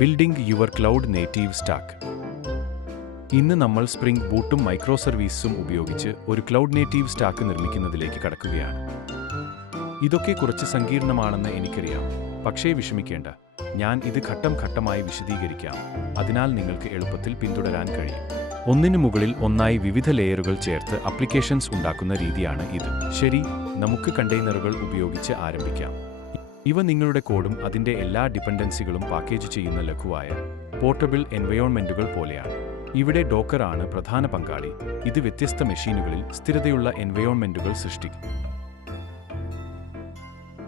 Building your cloud native stack ഇന്ന് നമ്മൾ spring ബൂട്ടും micro സർവീസും ഉപയോഗിച്ച് ഒരു ക്ലൗഡ് നേറ്റീവ് സ്റ്റാക്ക് നിർമ്മിക്കുന്നതിലേക്ക് കടക്കുകയാണ്. ഇതൊക്കെ കുറച്ച് സങ്കീർണമാണെന്ന് എനിക്കറിയാം. പക്ഷേ വിഷമിക്കേണ്ട. ഞാൻ ഇത് ഘട്ടം ഘട്ടമായി വിശദീകരിക്കാം. അതിനാൽ നിങ്ങൾക്ക് എളുപ്പത്തിൽ പിന്തുടരാൻ കഴിയും. ഒന്നിനു മുകളിൽ ഒന്നായി വിവിധ ലെയറുകൾ ചേർത്ത് അപ്ലിക്കേഷൻസ് ഉണ്ടാക്കുന്ന രീതിയാണ് ഇത്. ശരി നമുക്ക് കണ്ടെയ്നറുകൾ ഉപയോഗിച്ച് ആരംഭിക്കാം. ഇവ നിങ്ങളുടെ കോഡും അതിന്റെ എല്ലാ ഡിപെൻഡൻസികളും പാക്കേജ് ചെയ്യുന്ന ലഘുവായ പോർട്ടബിൾ എൻവയോൺമെന്റുകൾ പോലെയാണ്. ഇവിടെ ഡോക്കർ ആണ് പ്രധാന പങ്കാളി. ഇത് വ്യത്യസ്ത മെഷീനുകളിൽ സ്ഥിരതയുള്ള എൻവയോൺമെന്റുകൾ സൃഷ്ടിക്കും.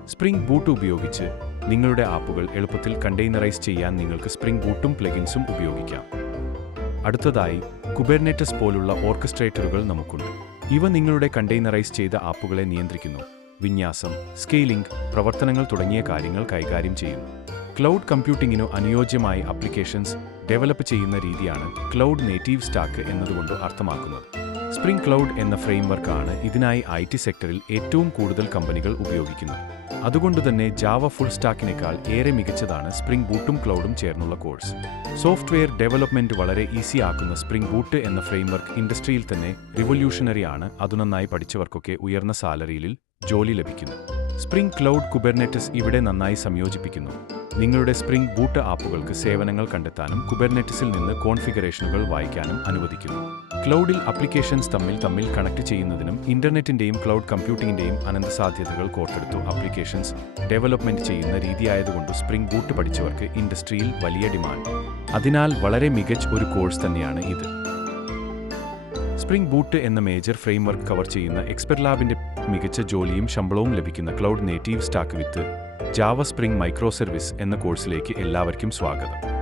സ്പ്രിംഗ് ബൂട്ട് ഉപയോഗിച്ച് നിങ്ങളുടെ ആപ്പുകൾ എളുപ്പത്തിൽ കണ്ടെയ്നറൈസ് ചെയ്യാൻ നിങ്ങൾക്ക് സ്പ്രിംഗ് ബൂട്ടും പ്ലഗിൻസും ഉപയോഗിക്കാം. അടുത്തതായി കുബെർനെറ്റസ് പോലുള്ള ഓർക്കസ്ട്രേറ്ററുകൾ നമുക്കുണ്ട്. ഇവ നിങ്ങളുടെ കണ്ടെയ്നറൈസ് ചെയ്ത ആപ്പുകളെ നിയന്ത്രിക്കുന്നു. വിന്യാസം സ്കെയിലിംഗ് പ്രവർത്തനങ്ങൾ തുടങ്ങിയ കാര്യങ്ങൾ കൈകാര്യം ചെയ്യുന്നു. ക്ലൗഡ് കമ്പ്യൂട്ടിംഗിനു അനുയോജ്യമായ അപ്ലിക്കേഷൻസ് ഡെവലപ്പ് ചെയ്യുന്ന രീതിയാണ് ക്ലൗഡ് നേറ്റീവ് സ്റ്റാക്ക് എന്നതുകൊണ്ട് അർത്ഥമാക്കുന്നത്. സ്പ്രിംഗ് ക്ലൗഡ് എന്ന ഫ്രെയിംവർക്കാണ് ഇതിനായി ഐ ടി സെക്ടറിൽ ഏറ്റവും കൂടുതൽ കമ്പനികൾ ഉപയോഗിക്കുന്നത്. അതുകൊണ്ടുതന്നെ ജാവ ഫുൾ സ്റ്റാക്കിനേക്കാൾ ഏറെ മികച്ചതാണ് സ്പ്രിംഗ് ബൂട്ടും ക്ലൗഡും ചേർന്നുള്ള കോഴ്സ്. സോഫ്റ്റ്വെയർ ഡെവലപ്മെന്റ് വളരെ ഈസി ആക്കുന്ന സ്പ്രിംഗ് ബൂട്ട് എന്ന ഫ്രെയിംവർക്ക് ഇൻഡസ്ട്രിയിൽ തന്നെ റിവല്യൂഷണറി ആണ് അത് നന്നായി പഠിച്ചവർക്കൊക്കെ ഉയർന്ന സാലറിയിൽ ജോലി ലഭിക്കുന്നു. സ്പ്രിംഗ് ക്ലൗഡ് കുബെർനെറ്റസ് ഇവിടെ നന്നായി സംയോജിപ്പിക്കുന്നു. നിങ്ങളുടെ സ്പ്രിംഗ് ബൂട്ട് ആപ്പുകൾക്ക് സേവനങ്ങൾ കണ്ടെത്താനും കുബർനെറ്റിസിൽ നിന്ന് കോൺഫിഗറേഷനുകൾ വായിക്കാനും അനുവദിക്കുന്നു. ക്ലൗഡിൽ അപ്ലിക്കേഷൻസ് തമ്മിൽ തമ്മിൽ കണക്ട് ചെയ്യുന്നതിനും ഇന്റർനെറ്റിന്റെയും ക്ലൗഡ് കമ്പ്യൂട്ടിംഗിന്റെയും അനന്ത സാധ്യതകൾ കോർത്തെടുത്തു അപ്ലിക്കേഷൻസ് ഡെവലപ്മെന്റ് ചെയ്യുന്ന രീതിയായതുകൊണ്ട് സ്പ്രിംഗ് ബൂട്ട് പഠിച്ചവർക്ക് ഇൻഡസ്ട്രിയിൽ വലിയ ഡിമാൻഡ്. അതിനാൽ വളരെ മികച്ച ഒരു കോഴ്സ് തന്നെയാണ് ഇത്. സ്പ്രിംഗ് ബൂട്ട് എന്ന മേജർ ഫ്രെയിംവർക്ക് കവർ ചെയ്യുന്ന എക്സ്പെർട്ട് ലാബിന്റെ മികച്ച ജോലിയും ശമ്പളവും ലഭിക്കുന്ന cloud native stack with Java spring micro service എന്ന കോഴ്സിലേക്ക് എല്ലാവർക്കും സ്വാഗതം.